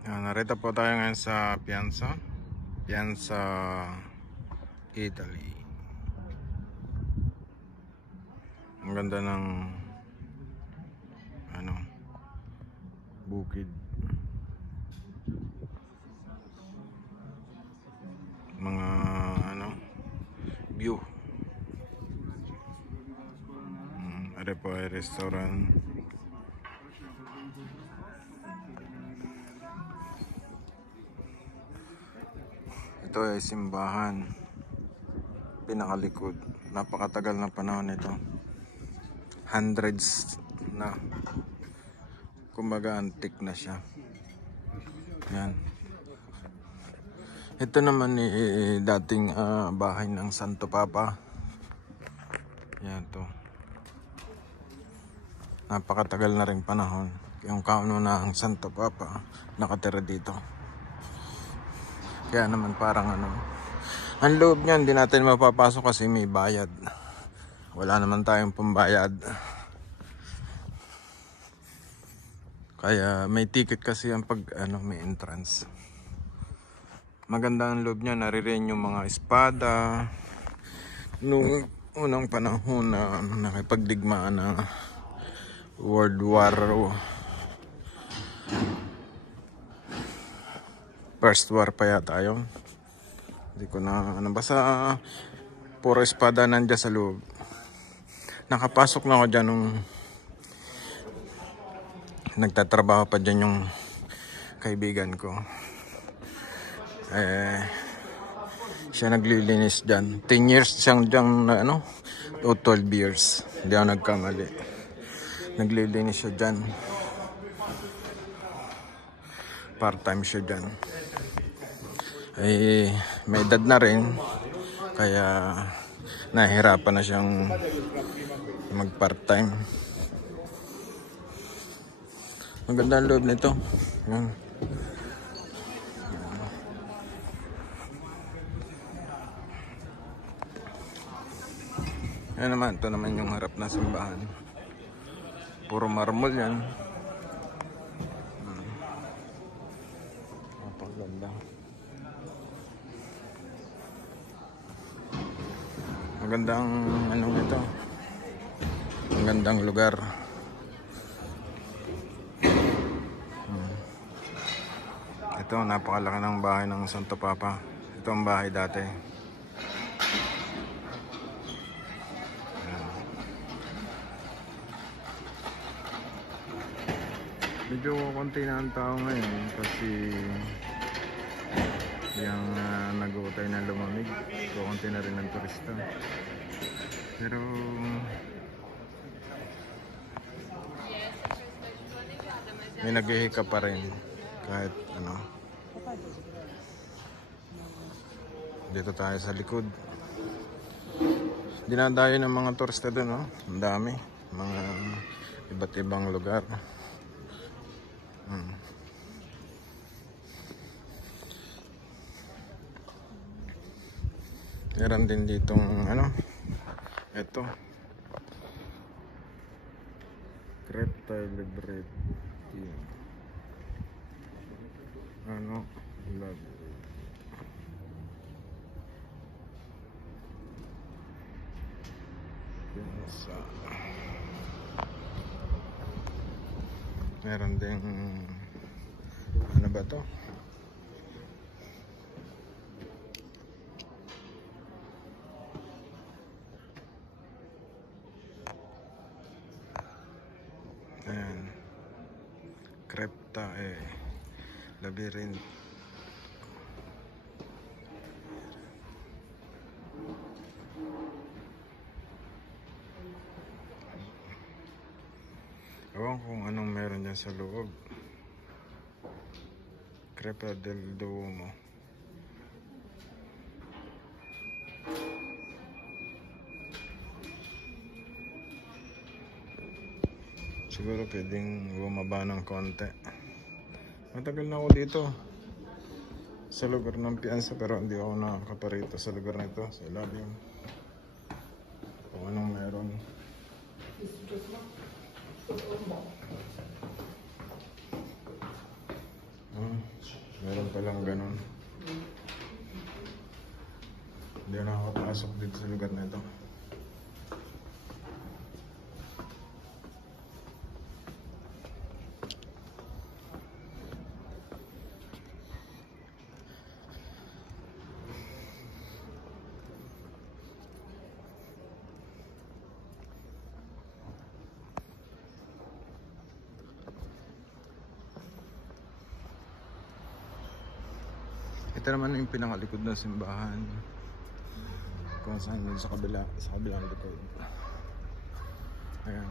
Narito po tayo ngayon sa Piazza Italy. Ang ganda ng bukid, mga view. Are po ay restaurant. Ito ay simbahan, pinakalikod. Napakatagal na panahon ito, hundreds na, kumbaga antique na siya. Yan. Ito naman dating bahay ng Santo Papa. Yan to. Napakatagal na rin panahon yung kaununahang Santo Papa nakatira dito. Kaya naman parang ang loob niyan hindi natin mapapasok kasi may bayad. Wala naman tayong pambayad. Kaya may ticket kasi ang pag may entrance. Maganda ang loob niya, naririyan yung mga espada nung unang panahon na nakipagdigmaan na World War First War pa yata yun. Hindi ko na basta puro espada nandiyan sa loob. Nakapasok na ako dyan nung nagtatrabaho pa dyan yung kaibigan ko. Siya naglilinis dyan. 10 years siyang dyan o 12 years. Hindi ako nagkamali. Naglilinis siya dyan. Part-time siya dyan. May edad na rin. Kaya nahihirapan na siyang mag-part-time. Maganda ang loob nito. Yan. Yan naman, ito naman yung harap na simbahan. Puro marmol yan. Napaganda. Magandang ito. Magandang lugar. Ito, napakalaki ng bahay ng Santo Papa. Ito ang bahay dati. Medyo konti na ang tao ngayon kasi yung nag-uutay na lumamig. Konti na rin ang turista. Pero may naghihika pa rin kahit dito tayo sa likod. Dinadayo ng mga turista doon, ang dami, mga iba't ibang lugar. Meron din ditong ito, Crepta Liberty love. Meron ding ba to? Ayan. Crepta Labyrinth. Ewan kung anong meron dyan sa loob. Crepta del Duomo. Siguro pwedeng bumaba ng konti. Matagal na ako dito sa lugar ng Piazza pero hindi ako nakakaparito sa lugar na ito, sa ilalim. Kung anong meron. palang ganun. Hindi na nakakapasok dito sa lugar na ito. Ito naman yung pinakalikod ng simbahan. Kung saan yun sa kabilang likod. Ayan.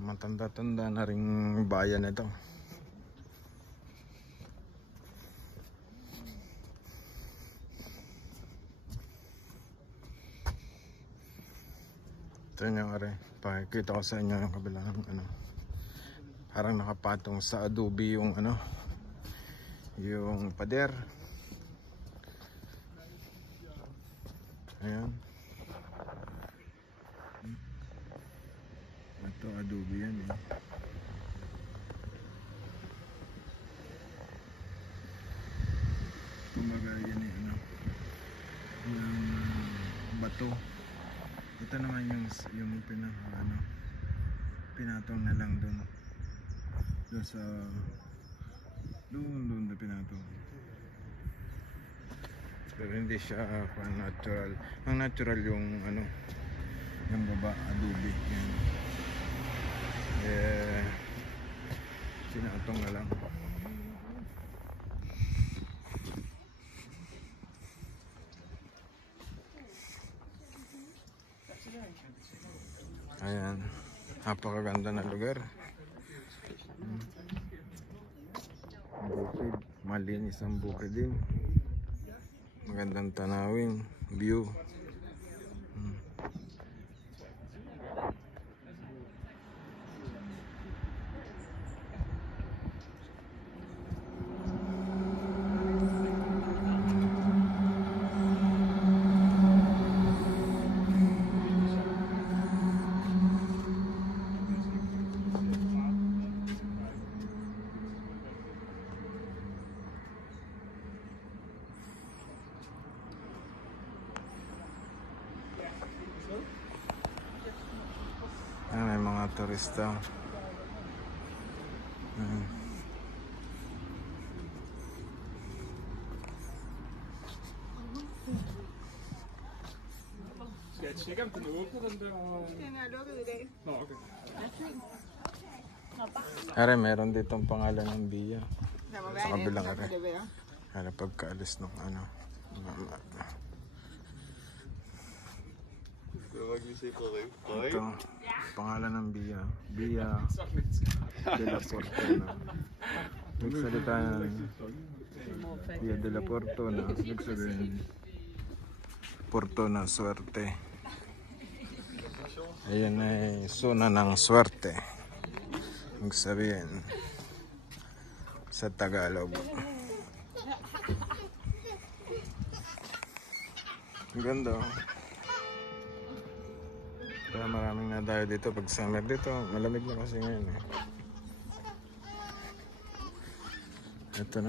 Matanda-tanda na ring bayan ito. Ito nyo are, pakikita ko sa inyo yung kabilang ano. Parang nakapatong sa adobe yung ano, yung pader. Ayan. Ito adobe yan eh. Kumbaga yan eh ano, yung bato. Ito naman yung pinaka ano, pinatong na lang doon sa doon na pinatong. Pero hindi siya natural. Ang natural yung ano, yung baba adobe yan. Pinatong na lang. Ayan, napakaganda na lugar. Bukid, malinis ang bukid din. Magandang tanawin, view. May mga turista. Skal jeg tjekke, om den åbner, den der? Den er lukket i dag. Nå, okay. Are, meron ditong pangalan ng Bia. Der må Sa være en anden, kabilang så are. kan det være. Are, pagkaalis ng ano. Ito, pangalan ng Bia. Bia de la Fortuna. Nagsalita na Bia de la Fortuna. Nagsabihin Fortuna, swerte. Ayan ay zona ng swerte. Nagsabihin sa Tagalog. Ang ganda. Kaya maraming nadayo dito pag summer dito. Malamig na kasi ngayon eh. Ito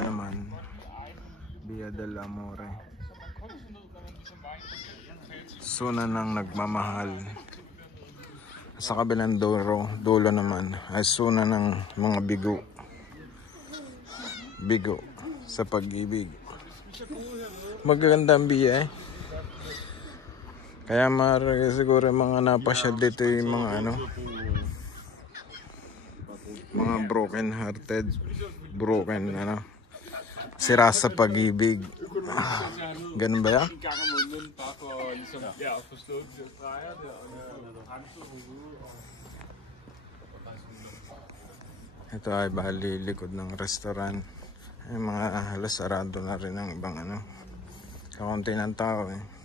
naman Via del Amore, zona ng nagmamahal. Sa kabilang dulo naman ay zona ng mga bigo sa pag-ibig. Magaganda ang biya eh. Kaya siguro mga napasyal dito yung mga ano, mga broken ano, sira sa pag-ibig. Ganun ba yan? Ito ay bali likod ng restaurant. Ay mga halos sarado na rin ang ibang ano, kaunti ng tao eh.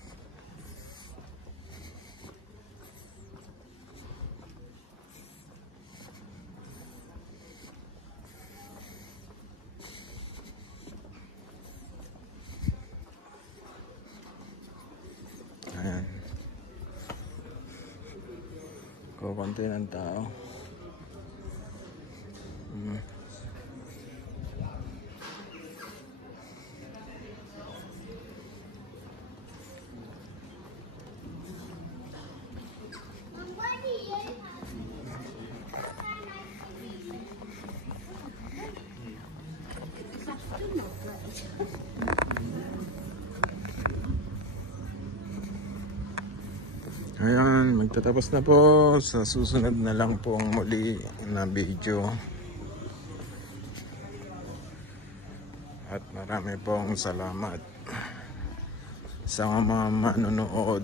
Ayan. Kukunti ng tao. Ayan, magtatapos na po. Sa susunod na lang po ang muli na video. At marami pong salamat sa mga manonood.